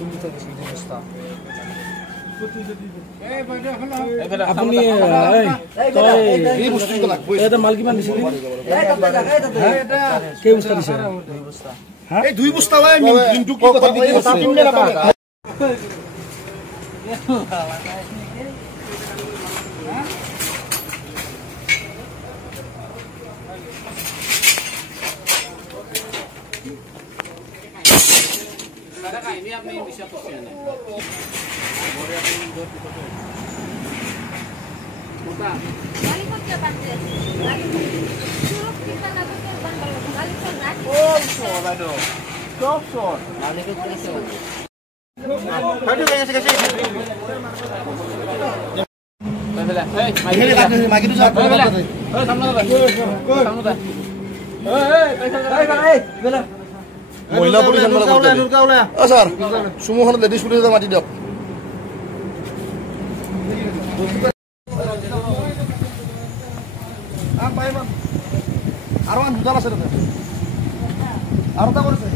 তুমি তো কিছু বস্তা আপুনি এই বস্তুটো লাগব এটা মাল কিমান দিছিল কেই বস্তা দিছে এই দুই বস্তা হয় কিন্তু কি কথা দি আছে কিনলে না পাবে दादा काय मी आपने विषय पूछे ना मोरे अपने दो मोटा गाली को क्या बात है गाली शुरू कितना ना तो बंद कर गाली को ना ओ सोला दो सो गाली को कैसे हटो कैसे कैसे बेला ए मागी तो सामने बेला ए सामने बेला মহিলা পুলিশ স্যার সুমোহন লেডিজ পুলিশ মাতি দিয়ক আৰু দুটা আছে আৰু এটা কৰিছে